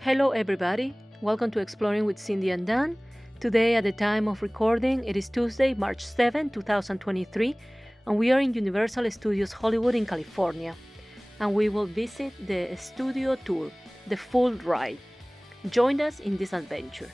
Hello everybody, welcome to Exploring with Cindy and Dan. Today at the time of recording, it is Tuesday, March 7, 2023, and we are in Universal Studios Hollywood in California. And we will visit the studio tour, the full ride. Join us in this adventure.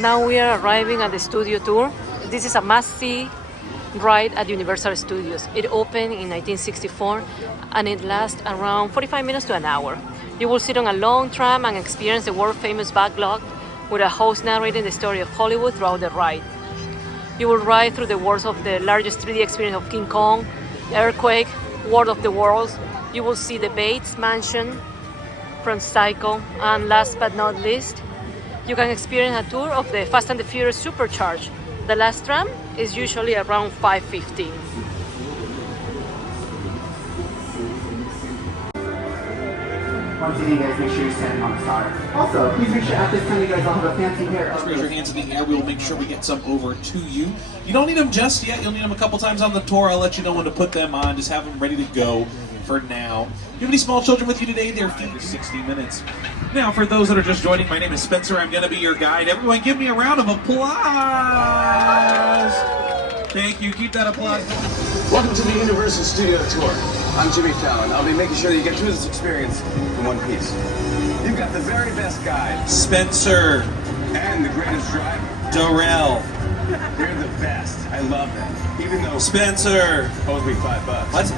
Now we are arriving at the studio tour. This is a must-see ride at Universal Studios. It opened in 1964 and it lasts around 45 minutes to an hour. You will sit on a long tram and experience the world-famous backlog with a host narrating the story of Hollywood throughout the ride. You will ride through the worlds of the largest 3D experience of King Kong, Earthquake, World of the Worlds. You will see the Bates Mansion from Psycho, and last but not least, you can experience a tour of the Fast and the Furious Supercharged. The last tram is usually around 5:15. Once again, guys, make sure you're standing on the side. Also, please make sure at this time you guys all have a fancy hair. Just raise your hands in the air. We will make sure we get some over to you. You don't need them just yet. You'll need them a couple times on the tour. I'll let you know when to put them on. Just have them ready to go for now. Do you have any small children with you today? They're 5 or 60 minutes. Now, for those that are just joining, my name is Spencer. I'm going to be your guide. Everyone give me a round of applause. Thank you. Keep that applause. Welcome to the Universal Studio Tour. I'm Jimmy Fallon. I'll be making sure that you get through this experience in one piece. You've got the very best guide. Spencer. And the greatest driver. Darrell. You're the best. I love that. Even though Spencer owes me $5. What?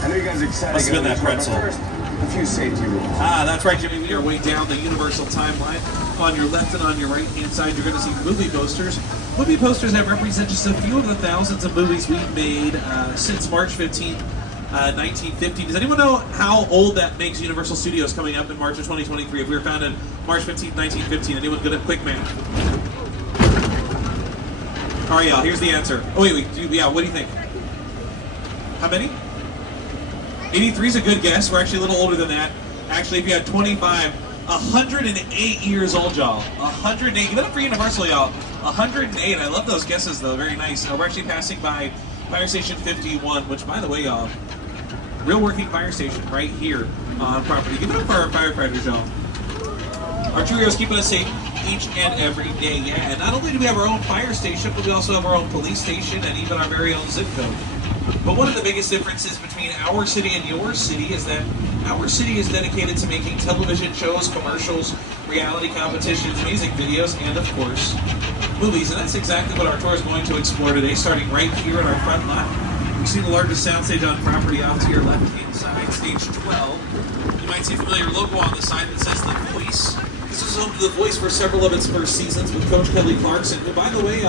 I know you guys are excited. Must have been that to go to this pretzel. one, but first, a few safety rules. That's right, Jimmy. We are way down the Universal timeline. On your left and on your right-hand side, you're going to see movie posters. Movie posters that represent just a few of the thousands of movies we've made since March 15th, 1950. Does anyone know how old that makes Universal Studios coming up in March of 2023? If we were founded March 15th, 1915. Anyone good at quick math? All right, y'all, here's the answer. Oh, wait, yeah, what do you think? How many? 83 is a good guess. We're actually a little older than that. Actually, if you had 25, 108 years old, y'all. 108. Give it up for Universal, y'all. 108. I love those guesses, though. Very nice. We're actually passing by Fire Station 51, which, by the way, y'all, real working fire station right here on property. Give it up for our firefighters, y'all. Our true heroes keeping us safe each and every day. Yeah, and not only do we have our own fire station, but we also have our own police station and even our very own zip code. But one of the biggest differences between our city and your city is that our city is dedicated to making television shows, commercials, reality competitions, music videos, and of course, movies. And that's exactly what our tour is going to explore today, starting right here in our front lot. You see the largest soundstage on property off to your left-hand side, stage 12. You might see a familiar logo on the side that says The Voice. This is home to The Voice for several of its first seasons with Coach Kelly Clarkson, who, by the way,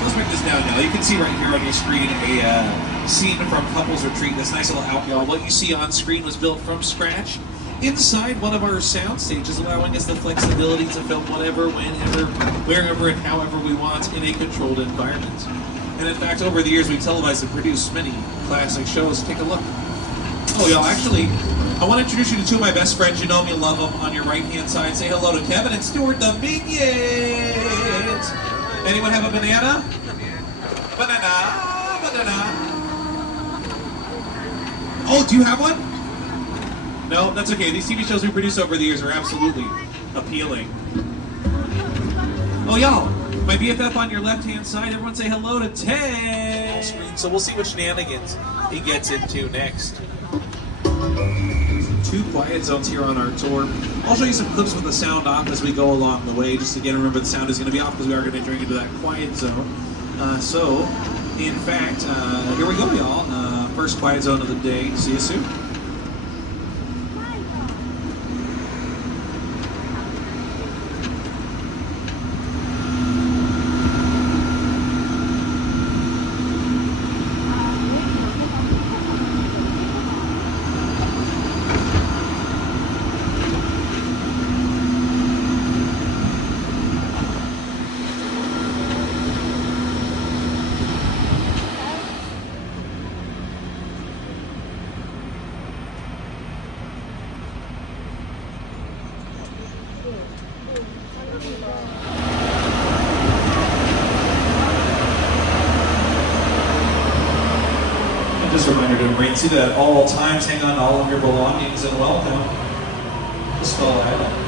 let's break this down now. You can see right here on your screen a scene from Couples Retreat. This nice little out, y'all. What you see on screen was built from scratch inside one of our sound stages, allowing us the flexibility to film whatever, whenever, wherever, and however we want in a controlled environment. And in fact, over the years, we televised and produced many classic shows. Take a look. Oh, y'all, actually, I want to introduce you to two of my best friends. You know them, you love them. On your right-hand side, say hello to Kevin and Stuart the Minions. Anyone have a banana? Banana. Oh, do you have one? No, that's okay. These TV shows we produce over the years are absolutely appealing. Oh, y'all, my BFF on your left-hand side. Everyone say hello to Ted. So we'll see what shenanigans he gets into next. Two quiet zones here on our tour. I'll show you some clips with the sound off as we go along the way. Just again, remember the sound is going to be off because we are going to drink into that quiet zone. In fact, here we go, y'all. First quiet zone of the day. See you soon. Just a reminder to remain seated at all times. Hang on to all of your belongings and welcome to Skull Island.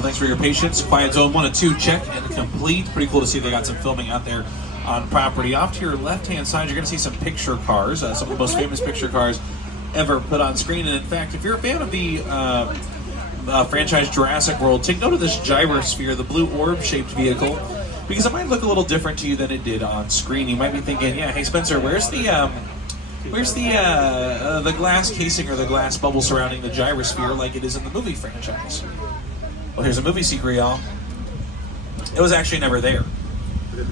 Thanks for your patience. Quiet Zone 1 and 2 check and complete. Pretty cool to see they got some filming out there on property. Off to your left-hand side, you're going to see some picture cars, some of the most famous picture cars ever put on screen. And in fact, if you're a fan of the franchise Jurassic World, take note of this gyrosphere, the blue orb-shaped vehicle, because it might look a little different to you than it did on screen. You might be thinking, yeah, hey Spencer, where's the glass casing or the glass bubble surrounding the gyrosphere like it is in the movie franchise? Well, here's a movie secret, y'all. It was actually never there.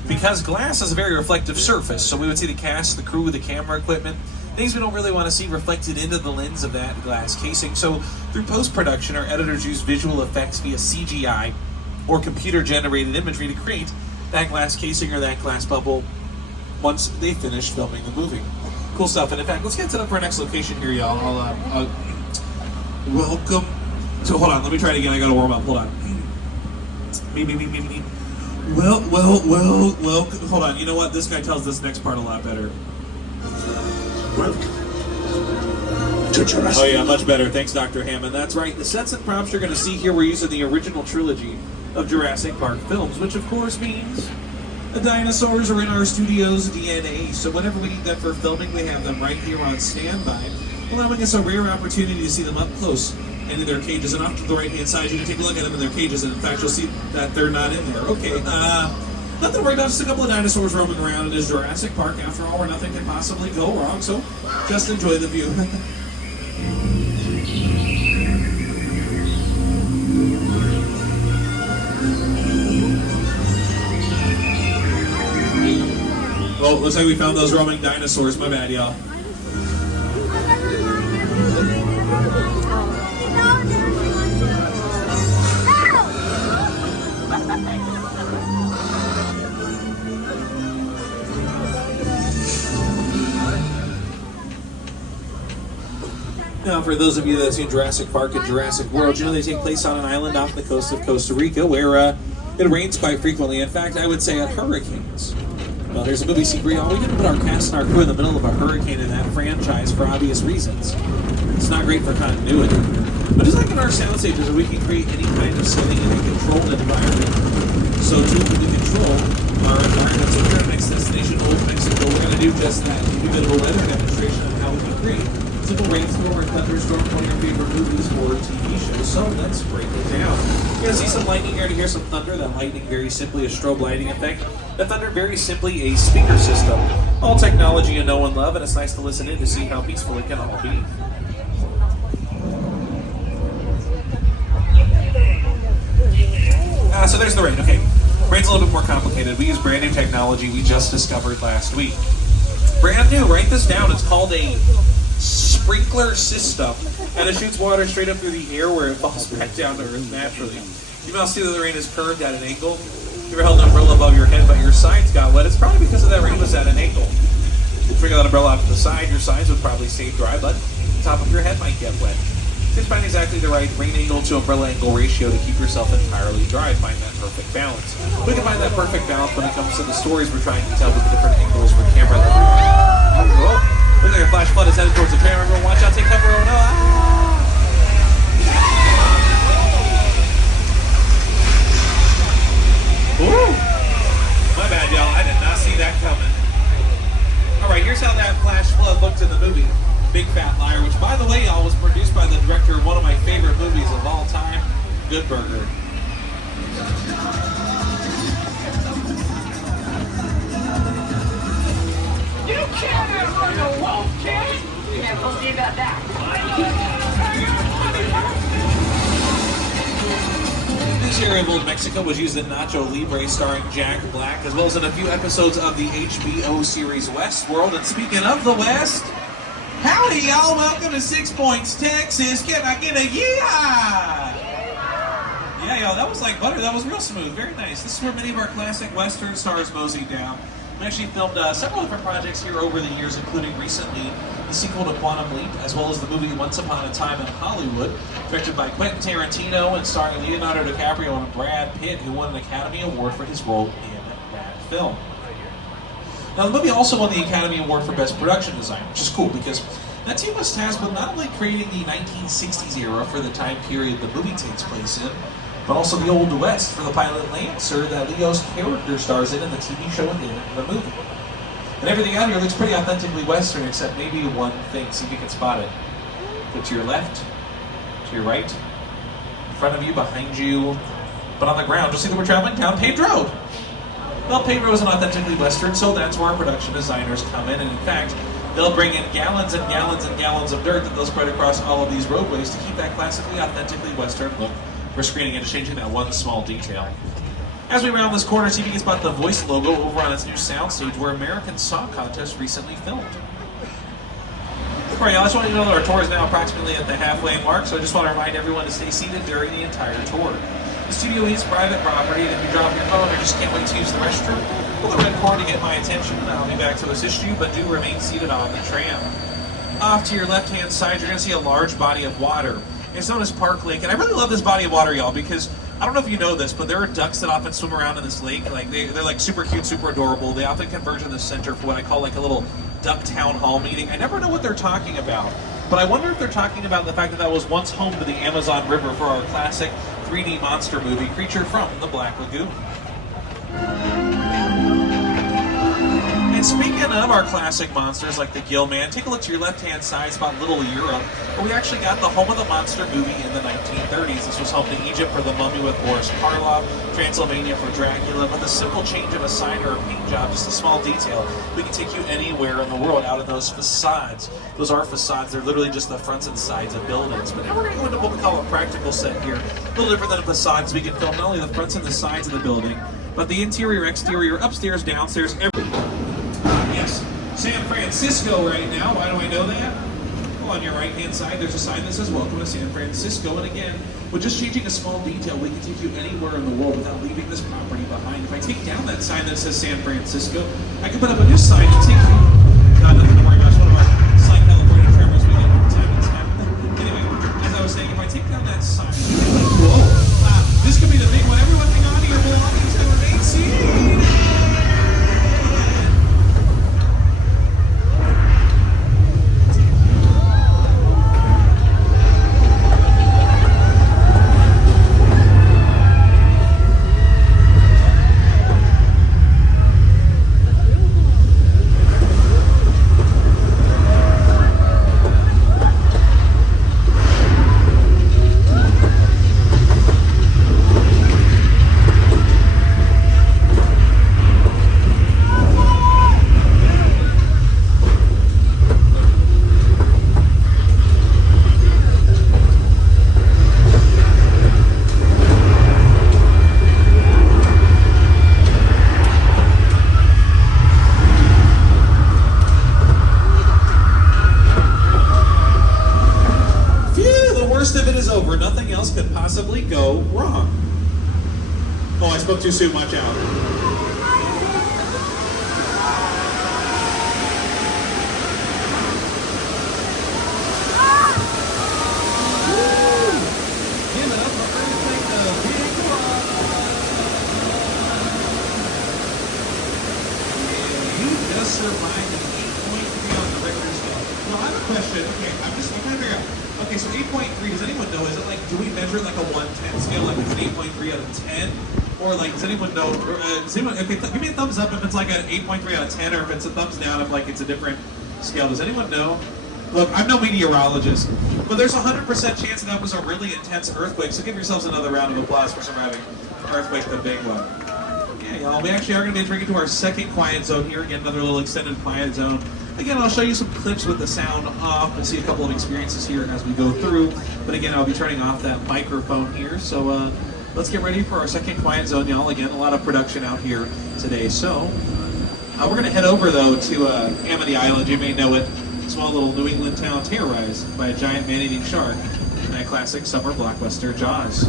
Because glass is a very reflective surface, so we would see the cast, the crew, the camera equipment, things we don't really want to see reflected into the lens of that glass casing. So through post-production, our editors use visual effects via CGI or computer-generated imagery to create that glass casing or that glass bubble once they finish filming the movie. Cool stuff. And in fact, let's get set up for our next location here, y'all. Welcome. So hold on, let me try it again. I gotta warm up. Hold on. Well. Hold on. You know what? This guy tells this next part a lot better. Welcome to Jurassic. Oh yeah, much better. Thanks, Dr. Hammond. That's right. The sets and props you're gonna see here were using the original trilogy of Jurassic Park films, which of course means the dinosaurs are in our studio's DNA. So whenever we need them for filming, we have them right here on standby, allowing us a rare opportunity to see them up close and in their cages. And off to the right-hand side, you can take a look at them in their cages, and in fact, you'll see that they're not in there. Okay, nothing to worry about, just a couple of dinosaurs roaming around. It is Jurassic Park, after all, where nothing can possibly go wrong, so just enjoy the view. Oh, looks like we found those roaming dinosaurs. My bad, y'all. Now, for those of you that have seen Jurassic Park and Jurassic World, you know they take place on an island off the coast of Costa Rica where it rains quite frequently. In fact, I would say at hurricanes. Well, here's a movie secret, y'all. We didn't put our cast and our crew in the middle of a hurricane in that franchise for obvious reasons. It's not great for continuity. But just like in our sound stages, we can create any kind of setting in a controlled environment. So too, we control our environment. So here at Next Destination, Old Mexico, we're going to do just that. Give you a bit of a weather demonstration of how we can create simple rainstorm or thunderstorm, one of your favorite movies or TV shows. So let's break it down. You're going to see some lightning here to hear some thunder. That lightning very simply a strobe lighting effect. The thunder very simply a speaker system. All technology you know and love, and it's nice to listen in to see how peaceful it can all be. So there's the rain. Okay, Rain's a little bit more complicated. We use brand new technology we just discovered last week. Brand new, write this down. It's called a sprinkler system, and it shoots water straight up through the air where it falls back down to earth naturally. You must see that the rain is curved at an angle. If you ever held an umbrella above your head but your sides got wet, it's probably because of that rain was at an angle. Bring that umbrella out to the side, your sides would probably stay dry, but the top of your head might get wet. Just find exactly the right rain angle to umbrella angle ratio to keep yourself entirely dry. Find that perfect balance. We can find that perfect balance when it comes to the stories we're trying to tell with the different angles for camera that we're Look like a flash flood is headed towards the tram. Everyone watch out, take cover, oh no! Woo! My bad, y'all. I did not see that coming. Alright, here's how that flash flood looked in the movie, Big Fat Liar, which, by the way, y'all, was produced by the director of one of my favorite movies of all time, Good Burger. You can't outrun a wolf, kid! Yeah, we'll see about that. This area of Old Mexico was used in Nacho Libre starring Jack Black, as well as in a few episodes of the HBO series Westworld. And speaking of the West, howdy y'all, welcome to 6 Points, Texas. Can I get a yeehaw? Yeah, y'all, that was like butter. That was real smooth. Very nice. This is where many of our classic Western stars moseyed down. We actually filmed several different projects here over the years, including recently the sequel to Quantum Leap, as well as the movie Once Upon a Time in Hollywood, directed by Quentin Tarantino and starring Leonardo DiCaprio and Brad Pitt, who won an Academy Award for his role in that film. Now, the movie also won the Academy Award for Best Production Design, which is cool because that team was tasked with not only creating the 1960s era for the time period the movie takes place in, but also the Old West for the pilot Lancer that Leo's character stars in the TV show within the movie. And everything out here looks pretty authentically Western, except maybe one thing. See if you can spot it. Look to your left, to your right, in front of you, behind you, but on the ground, you'll see that we're traveling down paved road. Well, paved road isn't authentically Western, so that's where our production designers come in, and in fact, they'll bring in gallons and gallons and gallons of dirt that they'll spread across all of these roadways to keep that classically, authentically Western look for screening and just changing that one small detail. As we round this corner, see if you can spot the Voice logo over on its new soundstage where American Song Contest recently filmed. Alright, y'all, I just want you to know that our tour is now approximately at the halfway mark, so I just want to remind everyone to stay seated during the entire tour. The studio is private property, and if you drop your phone or just can't wait to use the restroom, pull the red cord to get my attention, and I'll be back to assist you, but do remain seated on the tram. Off to your left-hand side, you're going to see a large body of water. It's known as Park Lake, and I really love this body of water, y'all, because I don't know if you know this, but there are ducks that often swim around in this lake. Like they're like super cute, super adorable. They often converge in the center for what I call like a little duck town hall meeting. I never know what they're talking about, but I wonder if they're talking about the fact that that was once home to the Amazon River for our classic 3D monster movie, Creature from the Black Lagoon. And speaking of our classic monsters like the Gill Man, take a look to your left-hand side, spot Little Europe, where we actually got the home of the monster movie in the 1930s. This was home to Egypt for The Mummy with Boris Karloff, Transylvania for Dracula. With a simple change of a sign or a paint job, just a small detail, we can take you anywhere in the world out of those facades. Those are facades. They're literally just the fronts and sides of buildings. But now we're going to go into what we call a practical set here. A little different than a facade, so we can film not only the fronts and the sides of the building, but the interior, exterior, upstairs, downstairs, everything. Yes, San Francisco right now. Why do I know that? Well, on your right-hand side, there's a sign that says, "Welcome to San Francisco." And again, with just changing a small detail, we can take you anywhere in the world without leaving this property behind. If I take down that sign that says San Francisco, I can put up a new sign and take you. Nothing to worry about. It's one of our sign California terminals we get from time to time. Anyway, as I was saying, if I take down that sign, whoa, this could be the big one. Everyone hang on to your belongings and remain seated. nothing else could possibly go wrong. Oh, I spoke too soon, watch out. Give it up for Earthquake, the big one. And you just survived an 8.3 on the Richter scale. Now, I have a question. Okay, I'm trying to figure out. Okay, so 8.3, does anyone know, is it like, do we measure like a 1-10 scale, like it's an 8.3 out of 10? Or like, does anyone know, okay, give me a thumbs up if it's like an 8.3 out of 10, or if it's a thumbs down if like it's a different scale. Does anyone know? Look, I'm no meteorologist, but there's a 100% chance that was a really intense earthquake, so give yourselves another round of applause for surviving earthquake, the big one. Yeah, y'all, we actually are going to be drinking to our second quiet zone here, again, another little extended quiet zone. Again, I'll show you some clips with the sound off. We'll see a couple of experiences here as we go through. But again, I'll be turning off that microphone here. So let's get ready for our second quiet zone, y'all. Again, a lot of production out here today. So we're going to head over, though, to Amity Island. You may know it. Small little New England town terrorized by a giant man-eating shark in that classic summer blockbuster, Jaws.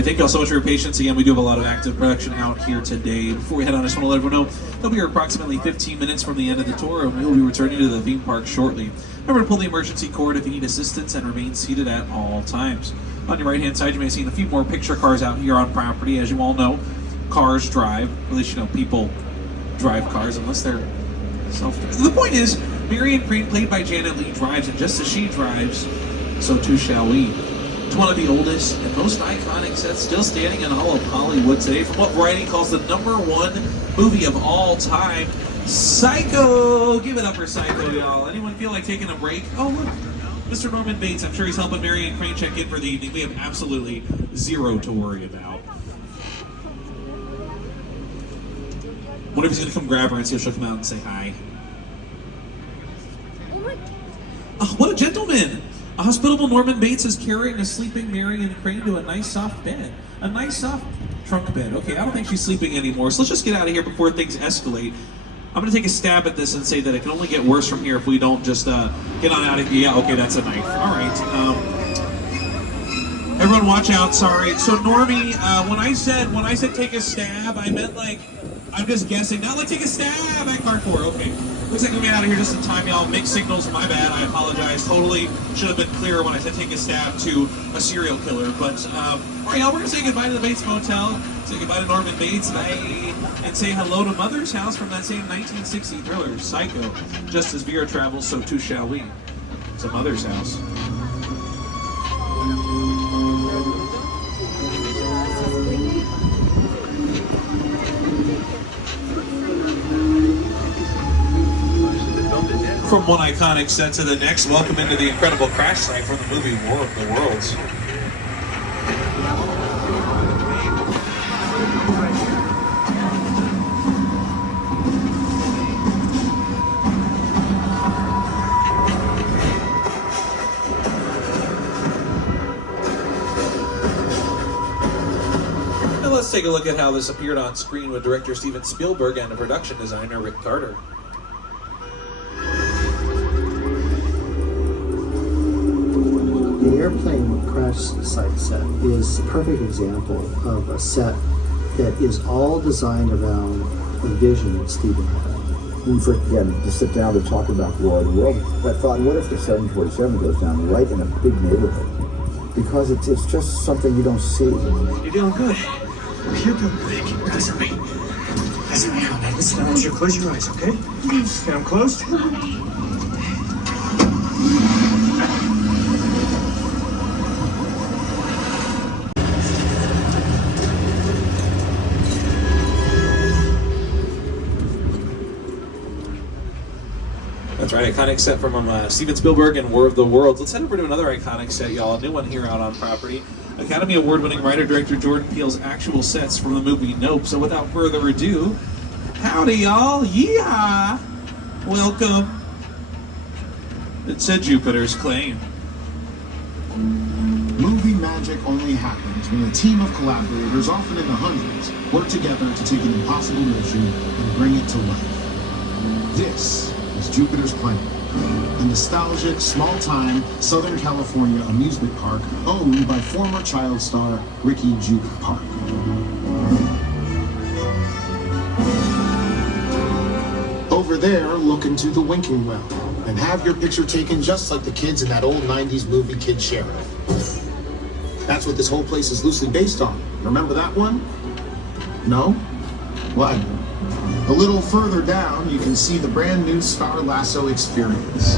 Thank you all so much for your patience. Again, we do have a lot of active production out here today. Before we head on, I just want to let everyone know that we are approximately 15 minutes from the end of the tour, and we will be returning to the theme park shortly. Remember to pull the emergency cord if you need assistance and remain seated at all times. On your right-hand side, you may have seen a few more picture cars out here on property. As you all know, cars drive. At least, you know, people drive cars unless they're self-driving. The point is, Marion Crane, played by Janet Leigh, drives, and just as she drives, so too shall we. It's one of the oldest and most iconic sets still standing in all of Hollywood today, from what Variety calls the #1 movie of all time, Psycho! Give it up for Psycho, y'all. Anyone feel like taking a break? Oh, look, Mr. Norman Bates. I'm sure he's helping Marion Crane check in for the evening. We have absolutely zero to worry about. Wonder if he's going to come grab her and see if she'll come out and say hi. Oh, what a gentleman! A hospitable Norman Bates is carrying a sleeping Marion Crane to a nice soft bed. A nice soft trunk bed. Okay, I don't think she's sleeping anymore, so let's just get out of here before things escalate. I'm going to take a stab at this and say that it can only get worse from here if we don't just get on out of here. Yeah, okay, that's a knife. All right. Everyone watch out, sorry. So Normie, when I said take a stab, I meant like I'm just guessing. Not like take a stab at car 4. Okay. Looks like we made out of here just in time, y'all. Mixed signals, my bad. I apologize. Totally should have been clearer when I said take a stab to a serial killer. But, all right, y'all, we're going to say goodbye to the Bates Motel, say goodbye to Norman Bates, and say hello to Mother's House from that same 1960 thriller, Psycho. Just as Vera travels, so too shall we. It's a Mother's House. From one iconic set to the next, welcome into the incredible crash site from the movie War of the Worlds. Now let's take a look at how this appeared on screen with director Steven Spielberg and production designer Rick Carter. The airplane crash site set is a perfect example of a set that is all designed around the vision that Stephen had. When we first began to sit down to talk about War of the World, I thought, what if the 747 goes down right in a big neighborhood? Because it's just something you don't see. You're doing good. You're doing good. Keep your eyes on me. Eyes on me. Now listen, I want you to close your eyes, okay? Okay, I'm closed. That's right, iconic set from Steven Spielberg and War of the Worlds. Let's head over to another iconic set, y'all. A new one here out on property. Academy Award-winning writer-director Jordan Peele's actual sets from the movie Nope. So without further ado, howdy, y'all. Yeehaw! Welcome. It's a Jupiter's claim. Movie magic only happens when a team of collaborators, often in the hundreds, work together to take an impossible mission and bring it to life. This is Jupiter's Claim, a nostalgic, small-time Southern California amusement park owned by former child star Ricky Juke Park. Over there, look into the winking well and have your picture taken just like the kids in that old 90s movie Kid Sheriff. That's what this whole place is loosely based on. Remember that one? No? What? A little further down, you can see the brand new Star Lasso experience.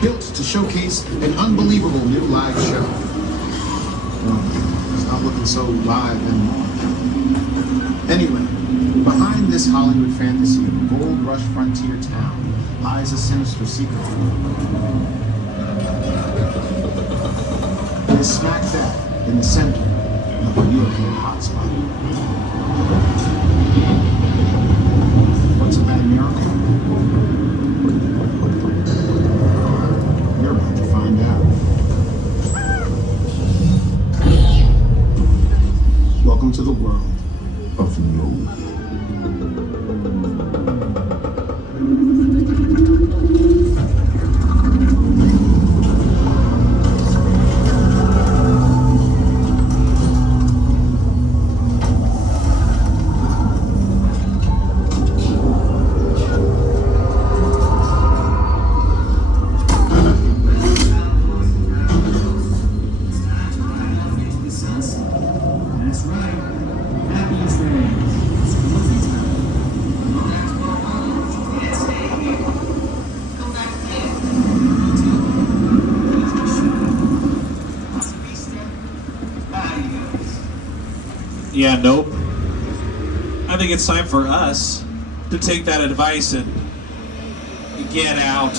Built to showcase an unbelievable new live show. Well, it's not looking so live anymore. Anyway, behind this Hollywood fantasy of a gold rush frontier town lies a sinister secret. It is smack dab in the center of a European hotspot. What's a bad miracle? You're about to find out. Welcome to the world of No. Yeah, nope. I think it's time for us to take that advice and get out.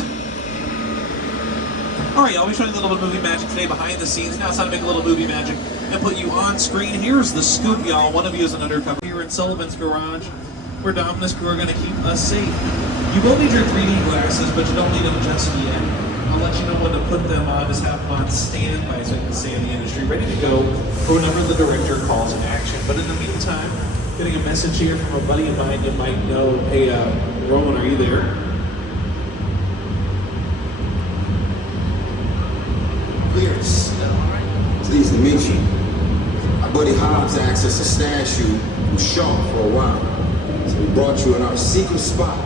Alright, y'all, we're showing a little bit of movie magic today behind the scenes. Now it's time to make a little movie magic and put you on screen. Here's the scoop, y'all. One of you is an undercover here in Sullivan's garage, where Dom and his crew are going to keep us safe. You will need your 3D glasses, but you don't need them just yet. I'll let you know when to put them on. Just have them on standby, so I can say in the industry, ready to go for whenever the director calls an action. But in the meantime, getting a message here from a buddy of mine you might know. Hey, Roman, are you there? Pierce, pleased to meet you. I buddy Hobbs asked us to stash you from Shaw for a while. So we brought you in our secret spot.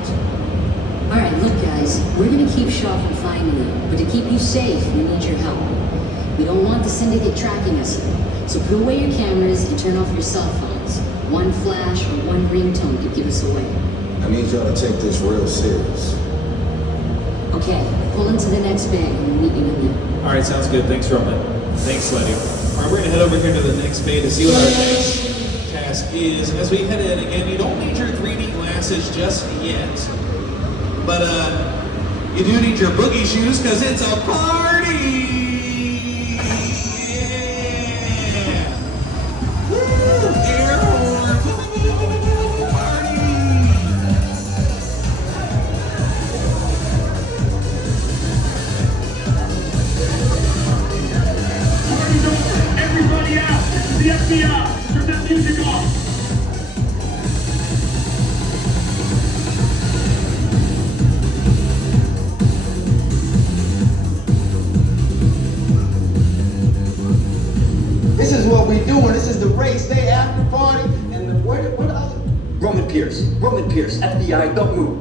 Alright, look guys, we're gonna keep Shaw from finding you, but to keep you safe, we need your help. We don't want the syndicate tracking us here, so put away your cameras and turn off your cell phones. One flash or one ringtone could give us away. I need y'all to take this real serious. Okay, pull into the next bay and we'll meet you in there. Alright, sounds good. Thanks, Roman. Thanks, Letty. Alright, we're gonna head over here to the next bay to see what our next task is. As we head in, again, you don't need your 3D glasses just yet. But, you do need your boogie shoes, because it's a party! Yeah! Woo! Air horns! Party! Party's over. Everybody out. This is the FBI. Turn that music off. This is what we doing. This is the race day after party. And where the other? Roman Pierce, FBI, don't move.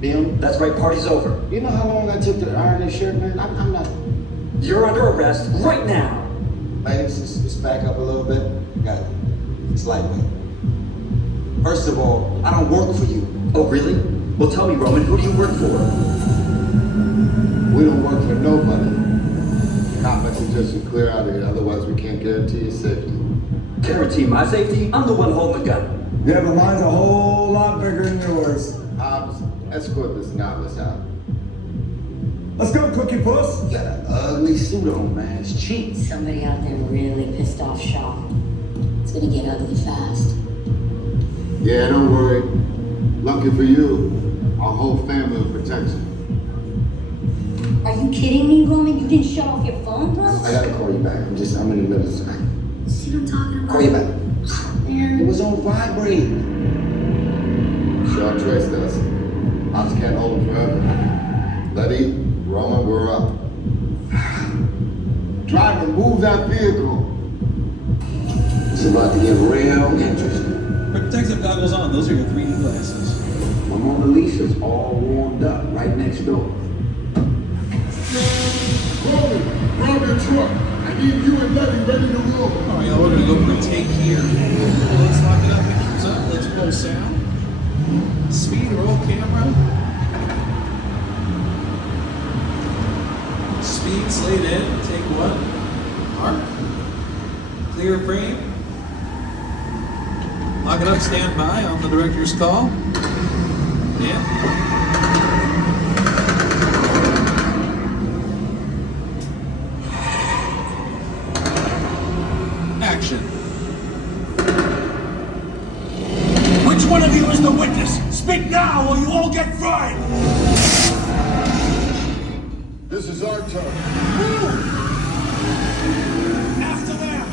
Bill? That's right, party's over. You know how long I took to iron this shirt, man? I'm not. You're under arrest right now. Ladies, let's back up a little bit. Got it. It's lightweight. First of all, I don't work for you. Oh, really? Well, tell me, Roman, who do you work for? We don't work for nobody. Cop, I suggest you clear out of here, otherwise we can't guarantee your safety. Guarantee my safety? I'm the one holding the gun. Yeah, but mine's a whole lot bigger than yours. Hobbs, escort this novice out. Let's go, Cookie Puss. You got an ugly suit on, man. It's cheap. Somebody out there really pissed off Shaw. It's gonna get ugly fast. Yeah, don't worry. Lucky for you, our whole family will protect you. Are you kidding me, Roman? You didn't shut off your phone, bro? I gotta call you back. I'm in the middle of something. See what I'm talking about? Call you back. Man. It was on vibrate. Shaw traced us. Hobbs can't hold him forever. Letty, Roman, we're up. Driver, move that vehicle. It's about to get real interesting. Protective goggles on. Those are your 3D glasses. My Mona Lisa's all warmed up right next door. Roman, grab your truck. I need you and Letty ready to roll. Alright, y'all, we're gonna go for a take here. Let's lock it up. Pictures up. Let's roll sound. Speed, roll camera. Speed, slate in. Take one. Mark. Clear frame. Lock it up, stand by on the director's call. Yeah. Action. Which one of you is the witness? Speak now or you all get fried! This is our turn. After them!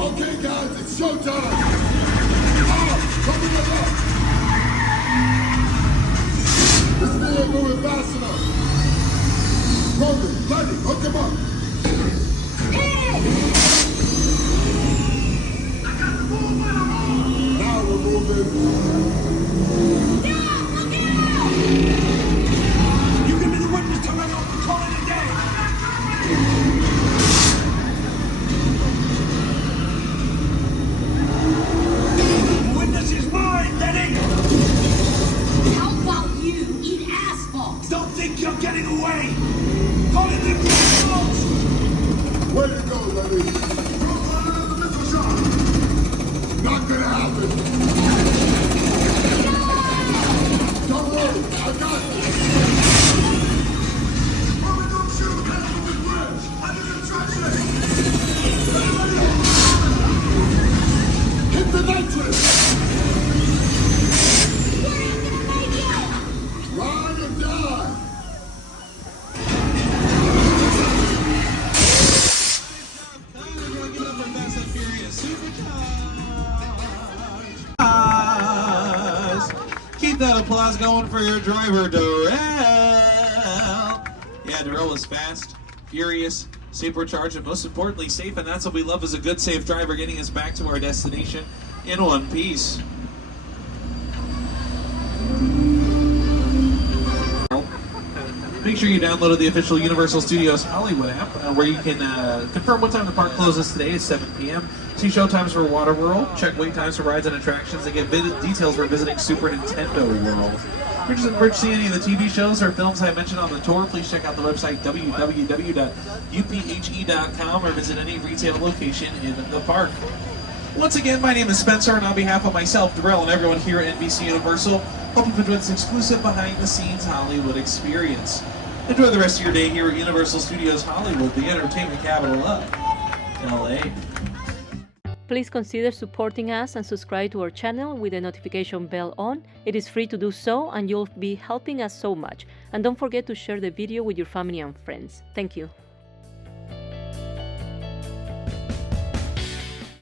Okay, guys, it's showtime. Coming up. This thing ain't moving fast enough. Roman, Letty, hook him up. Now we're moving. You can be the witness to my own call it a day! The witness is mine, Letty! How about you eat asphalt? Don't think you're getting away! Call it the criminals! Way to go, Letty. Not gonna happen. Don't worry, I got this. Roman, don't shoot. Head over the bridge. Under construction. Hit the nitrous. Ride or die. Keep that applause going for your driver, Darrell. Yeah, Darrell was fast, furious, supercharged, and most importantly, safe. And that's what we love, is a good, safe driver getting us back to our destination in one piece. Make sure you downloaded the official Universal Studios Hollywood app, where you can confirm what time the park closes today at 7 p.m. See showtimes for Waterworld, check wait times for rides and attractions, and get details for visiting Super Nintendo World. If you're interested in purchasing any of the TV shows or films I mentioned on the tour, please check out the website www.uphe.com or visit any retail location in the park. Once again, my name is Spencer, and on behalf of myself, Darrell, and everyone here at NBC Universal, hope you've enjoyed this exclusive behind-the-scenes Hollywood experience. Enjoy the rest of your day here at Universal Studios Hollywood, the entertainment capital of LA. Please consider supporting us and subscribe to our channel with the notification bell on. It is free to do so, and you'll be helping us so much. And don't forget to share the video with your family and friends. Thank you.